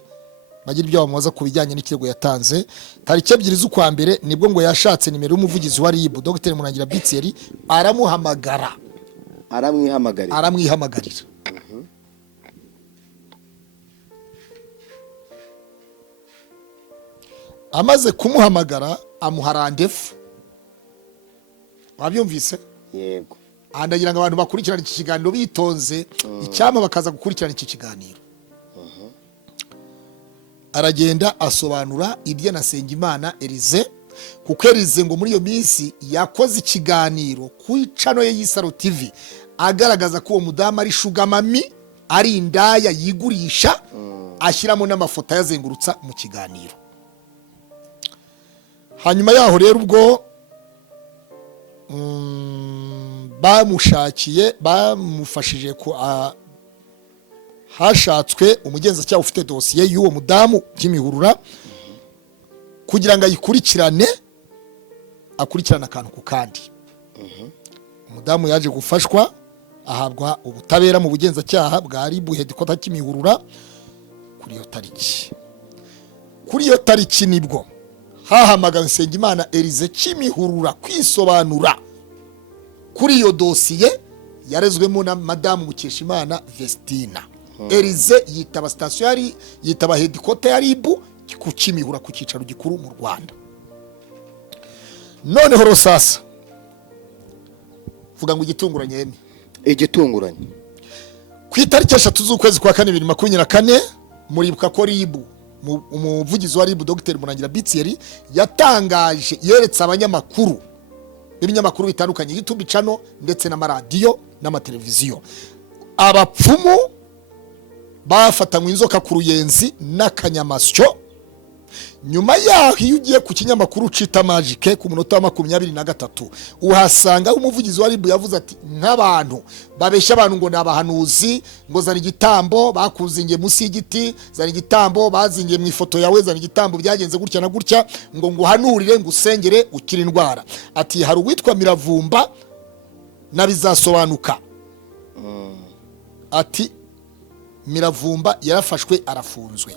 bagira ibyo bamubaza ku bijyanye n'ikirego yatanze. Tariki 2 z'ukwa mbere nibwo ngo yashatse nimero y'umuvugizi wa Ribu Dr. Murangira Bitseri aramwihamagarira. Amaze kumuhamagara amuha randevu. Wabyumvise? Yego. Andagira ngo abantu bakurikirana iki kiganiro bitonze icyama bakaza gukurikirana iki kiganiro. Aragenda asobanura ibye na Nsengimana Elise, kuko Elise ngo muri iyo minsi yakoze ikiganiro ku icano ye y'Isaro TV agaragaza ko uwo mudamu ari shugamami, ari indaya yigurisha, ashyiramo n'amafoto yazengurutsa mu kiganiro. Hanyuma yaho rero ubwo bamushakiye bamufashije ko hashatswe umugenzacyaha ufite dosiye y'uwo mudamu Kimihurura kugira ngo ayikurikirane, akurikirana akantu ku kandi. Umudamu yaje gufashwa ahabwa ubutabera mu bugenzacyaha bwa Ribu Hedikota Kimihurura kuri iyo tariki. Kuri iyo tariki nibwo hahamagara Nsengimana Elise Kimihurura kwisobanura kuri iyo dosiye yarezwemo na Madamu Mukeshimana Vestina. Elise yitaba station yitaba Hedikota ya Ribu ku Kimihurura ku cyicaro gikuru mu Rwanda. Noneho rosasa vuga ngo igitunguranye ku itariki 3 z'ukwezi kwa 4 2024 muribuka ko Ribu umuvugizi wa Ribu Dr. Murangira Bitseri yatangaje yeretse abanyamakuru n'ibinyamakuru bitandukanye YouTube channel ndetse n'amaradiyo n'amateleviziyo abapfumu bafatanywe inzoka ku Ruyenzi n'akanyamasyo. Nyuma yaho iyo ugiye ku kinyamakuru cita Magique ku munota wa 23 uhasanga umuvugizi wa Ribu yavuze ati nk'abantu babeshya abantu ngo nabahanuzi, ngo zari gitambo bakuzingiye musi y'igiti, zari gitambo bazingiye mu ifoto yawe, zari gitambo byagenze gutya na gutya, ngo nguhanurire ngo usengere ukira indwara. Ati hari uwitwa Miravumba nabizasobanuka. Ati Miravumba yarafashwe arafunzwe.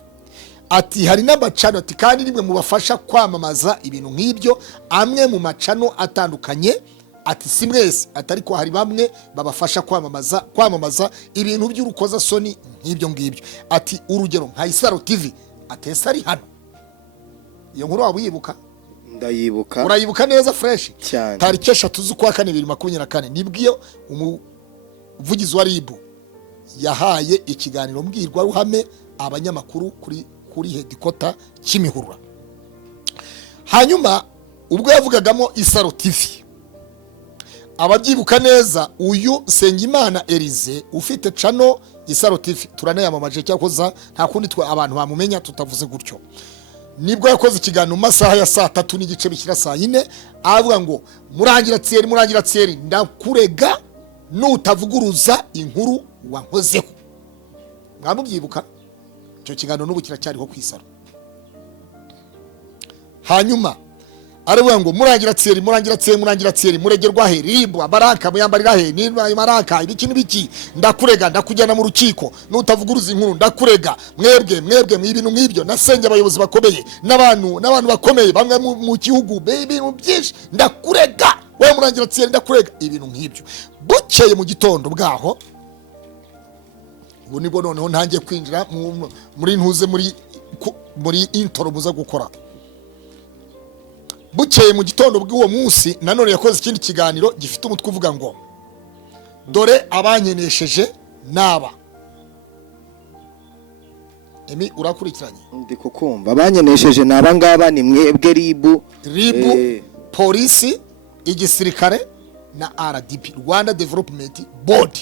Ati hari n'amacano, ati kandi nimwe mubafasha kwamamaza ibintu nk'ibyo amwe mu macano atandukanye. Ati simwese, atari ko hari bamwe babafasha kwamamaza ibintu by'urukoza soni nk'ibyo ngibyo. Ati urugero nka Isaro TV atesa ari hano. Iyo nkuru waba uyibuka? Ndayibuka. Urayibuka neza fresh cyane. Tariki 3 z'ukwa 4 2024 nibwo umuvugizi wa Ribu yahaye ikiganiro mbwirwa ruhame abanyamakuru kuri Hedikota Kimihurura. Hanyuma ubwo yavugagamo Isaro TV, ababyibuka neza uyu Nsengimana Elise ufite channel Isaro TV turanayamamaje cyakoza nta kundi twa abantu bamumenya tutavuze gutyo. Nibwo yakoze ikiganiro mu masaha ya 3 n'igice bikira saa 4 avuga ngo murangira tsieri ndakurega nutavuguruza inkuru wankozeho. Mwamubyibuka? Cyo kiganiro n'ubu kiracyariho ku Isaro. Hanyuma aravuga ngo murangira tsieri muregerwa he Ribu abaraka muyambarira he ni maraka ikintu biki ndakurega ndakujyana mu rukiko nutavuguruza inkuru ndakurega mwebwe mwibintu nk'ibyo nasenge abayobozi bakomeye n'abantu bakomeye bamwe mu gihugu ibintu byinshi ndakurega we murangira tsieri ndakurega ibintu nk'ibyo. Bukeye mu gitondo bwaho ubu nibwo noneho ntangiye kwinjira muri ntuze muri intro muza gukora. Bukeye mu gitondo bw'uwo munsi nanone yakoze ikindi kiganiro gifite umutwe uvuga ngo dore abanyenesheje naba. Emi urakurikiranye? Ndi kukumva. Abanyenesheje naba ngaba ni mwebwe Ribu polisi igisirikare na RDB Rwanda Development Board.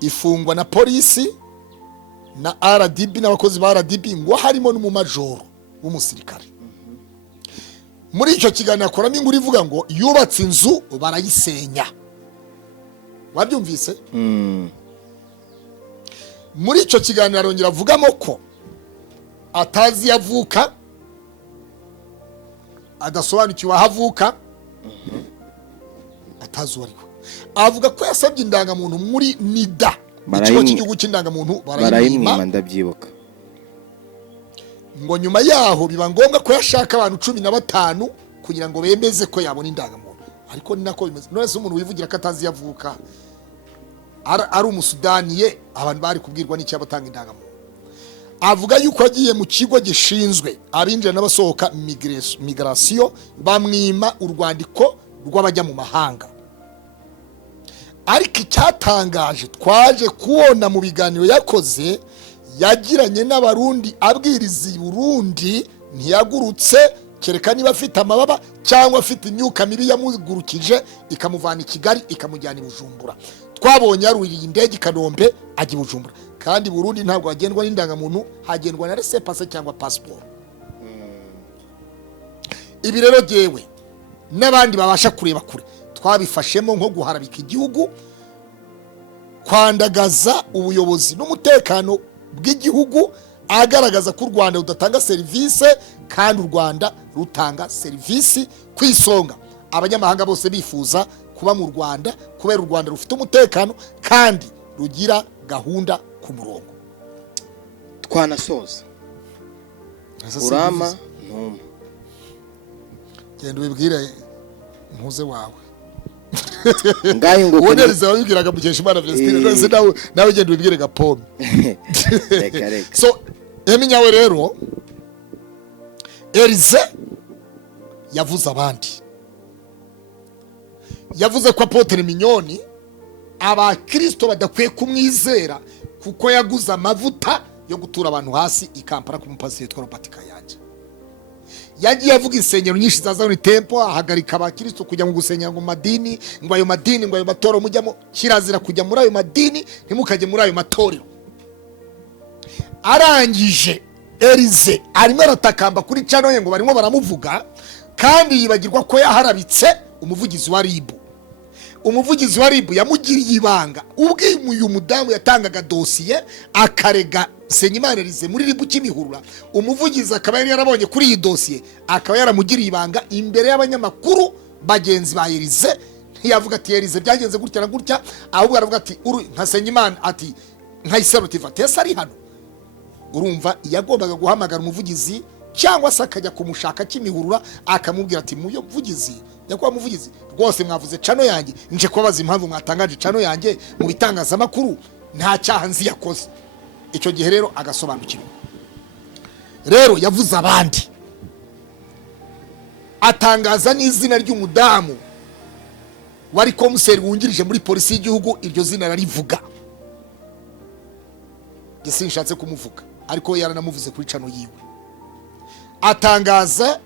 Ifungwa na polisi na RDB n'abakozi ba RDB ngo harimo n'umumajoro w'umusirikare. muri icyo kiganiro akoramo inkuru ivuga ngo yubatse inzu barayisenya. Wabyumvise? Muri icyo kiganiro arongera avugamo ko atazi yavuka, adasobanukiwe aho avuka, atazi uwo ari we. Avuga ko yasabye indangamuntu muri NIDA, ikigo cy'igihugu cy'indangamuntu, barayimwima, ndabyibuka. Ngo nyuma yaho biba ngombwa ko yashaka abantu 15 kugira ngo bemeze ko yabona indangamuntu. Ariko ni nako bimeze. None se umuntu wivugira ko atazi yavuka ari umusudaniye, abantu bari kubwirwa n'iki abatanga indangamuntu. Avuga yuko agiye mu kigo gishinzwe abinjira n'abasohoka migration, bamwima urwandiko rw'abajya mu mahanga. Ariko icyatangaje twaje kubona mu biganiro yakoze yagiranye n'abarundi abwiriza i Burundi, ntiyagurutse kereka niba afite amababa cyangwa afite imyuka mibi yamugurukije ikamuvana i Kigali ikamujyana i Bujumbura. Twabonye yaruriye indege i Kanombe ajya i Bujumbura, kandi Burundi ntabwo hagendwa n'indangamuntu, hagendwa na laissez-passer cyangwa passport. Ibi rero jewe n'abandi babasha kureba kure twabifashemo nko guharabika igihugu, kwandagaza ubuyobozi n'umutekano bw'igihugu, agaragaza ko u Rwanda rudatanga serivisi kandi u Rwanda rutanga serivisi ku isonga. Abanyamahanga bose bifuza kuba mu Rwanda kubera u Rwanda rufite umutekano kandi rugira gahunda ku murongo. Twanasoza urama ntuma, genda ubibwire mpuze wawe ngahe ngo wonerize wabibwiraga mukesha Imana Vestine, nose nawe genda ubibwire Gapome. Reka So eminyawe rero Elize yavuze abandi, yavuze ko Apotre Mignoni abakristo badakwiye kumwizera kuko yaguze amavuta yo gutura abantu hasi i Kampala ku mupasiteri witwa Robert Kayanja. Yagiye avuga insengero nyinshi za Zion Temple, ahagarika abakristo kujya mu gusengera ngo madini, ngo ayo madini, ngo ayo matoro mujyamo, kirazira kujya muri ayo madini, ntimukajye muri ayo matorero. Arangije Elize arimo aratakamba kuri channel ye ngo barimo baramuvuga, kandi yibagirwa ko yaharabitse umuvugizi wa RIB. Umuvugizi wa RIB yamugiriye ibanga ubwe uyu mudamu yatangaga dosiye akarega Senyimana Elize muri RIB Kimihurura. Umuvugizi akaba yari yarabonye kuri iyi dosiye, akaba yaramugiriye ibanga imbere y'abanyamakuru bagenzi ba Elize. Ntiyavuga ati Elize byagenze gutya na gutya, ahubwo aravuga ati nka Senyimana ati nka Iserotiva tesa ari hano. Urumva yagombaga guhamagara umuvugizi cyangwa se akajya kumushaka Kimihurura akamubwira ati muyo mvugizi, yakwa muvugizi rwose mwavuze channel yanjye, nje kubaza impamvu mwatangaje channel yanjye mu bitangazamakuru, nta cyaha nzi yakoze. Icyo gihe rero agasobanukirwa. Rero yavuze abandi, atangaza n'izina ry'umudamu wari komiseri wungirije muri polisi y'igihugu, iryo zina rarivuga. Gese nshatse kumuvuga ariko yaranamuvuze kuri channel yiwe. Atangaza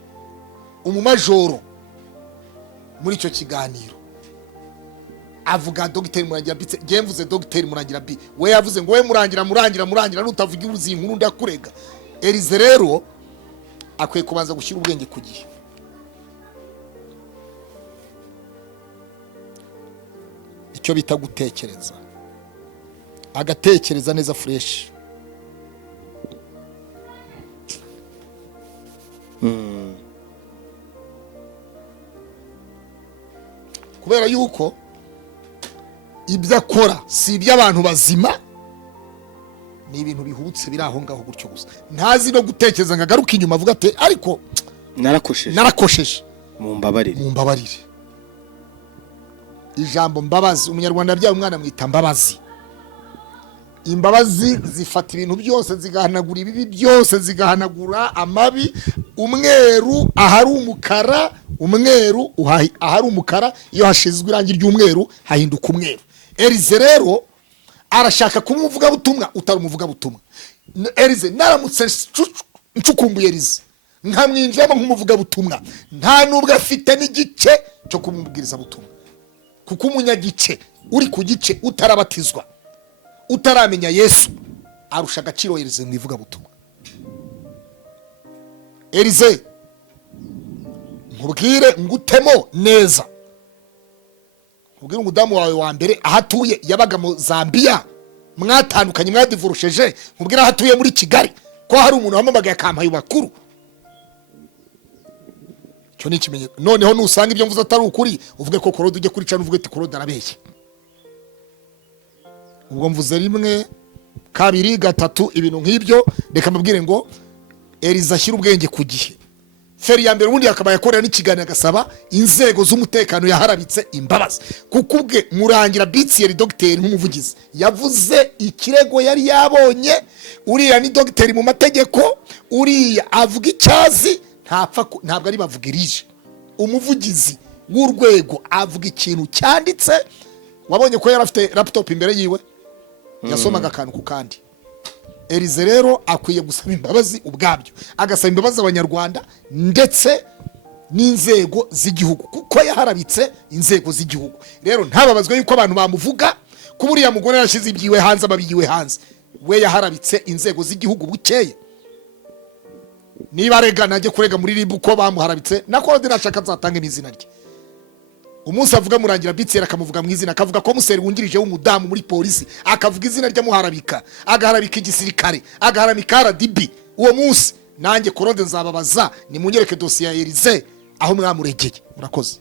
umumajoro muri icyo kiganiro, avuga Dr. Murangira bitse, gemvuze Dr. Murangira bi, we yavuze ngo we murangira nutavuga uruzi inkuru ndakurega. Elize rero akwiye kubanza gushyira ubwenge ku gihe. Icyo bita gutekereza, agatekereza neza fresh. Kubera yuko ibyo akora si iby'abantu bazima, ni ibintu bihubutse biri aho ngaho gutyo gusa. Ntazi no gutekereza ngo agaruke inyuma avuga ati ariko narakosheje mumbabarire. Ijambo mbabazi, umunyarwanda byaye umwana mwita mbabazi. Imbabazi zifata ibintu byose zigahanagura ibibi byose, zigahanagura amabi. Umweru ahari umukara, umweru ahari umukara, iyo hashizwe irangi ry'umweru hahinduka umweru. Elize rero arashaka kumuvuga butumwa utari umuvuga butumwa. Elize naramutse ncukumbuye Elize nkamwinjiramo nk'umuvuga butumwa, nta nubwo afite n'igice cyo kumubwiriza butumwa, kuko umunyagice uri ku gice utarabatizwa, utaramenya Yesu, arusha agaciro Elize mwivuga butumwa. Elize nkubwire ngutemo neza, nkubwire umudamu wawe wa mbere ahatuye yabaga mu Zambia, mwatandukanye mwadivurusheje, nkubwire ahatuye muri Kigali ko hari umuntu wamamagaye akampaye makuru. Cyo ni ikimenyetso. Noneho nusanga ibyo mvuze atari ukuri, uvuge ko Korode ujye kuri cyane, uvuge ati Korode arabeshye. Ubwo mvuze rimwe kabiri gatatu ibintu nk'ibyo, reka mbabwire ngo Eliza ashyira ubwenge ku gihe. Feri ya mbere ubundi yakabaye akorera n'ikiganiro agasaba inzego z'umutekano yaharabitse imbabazi, kuko ubwe Murangira Bitsiyeri Dogiteri nk'umuvugizi yavuze ikirego yari yabonye. Uriya ni dogiteri mu mategeko, uriya avuga icyazi, ntabwo ari bavugirije. Umuvugizi w'urwego avuga ikintu cyanditse. Wabonye ko yari afite laptop imbere yiwe, yasomaga akantu ku kandi. Elize rero akwiye gusaba imbabazi ubwabyo, agasaba imbabazi abanyarwanda ndetse n'inzego z'igihugu, kuko yaharabitse inzego z'igihugu. Rero ntababazwe yuko abantu bamuvuga ko buriya mugore yashize ibyiwe hanze, ababiyiwe hanze. We yaharabitse inzego z'igihugu bukeye. Niba rega najye kurega muri ribu ko bamuharabitse, na Korode nashaka nzatange n'izina rye. Umunsi avuga Murangira Bitsiyeri akamuvuga mu izina, akavuga ko museri wungirije w'umudamu muri polisi, akavuga izina rye muharabika, agaharabika igisirikare, agaharabika RDB. Uwo munsi nanjye Korode nzababaza, nimunyereke dosiye ya Elize aho mwamuregeye. Murakoze.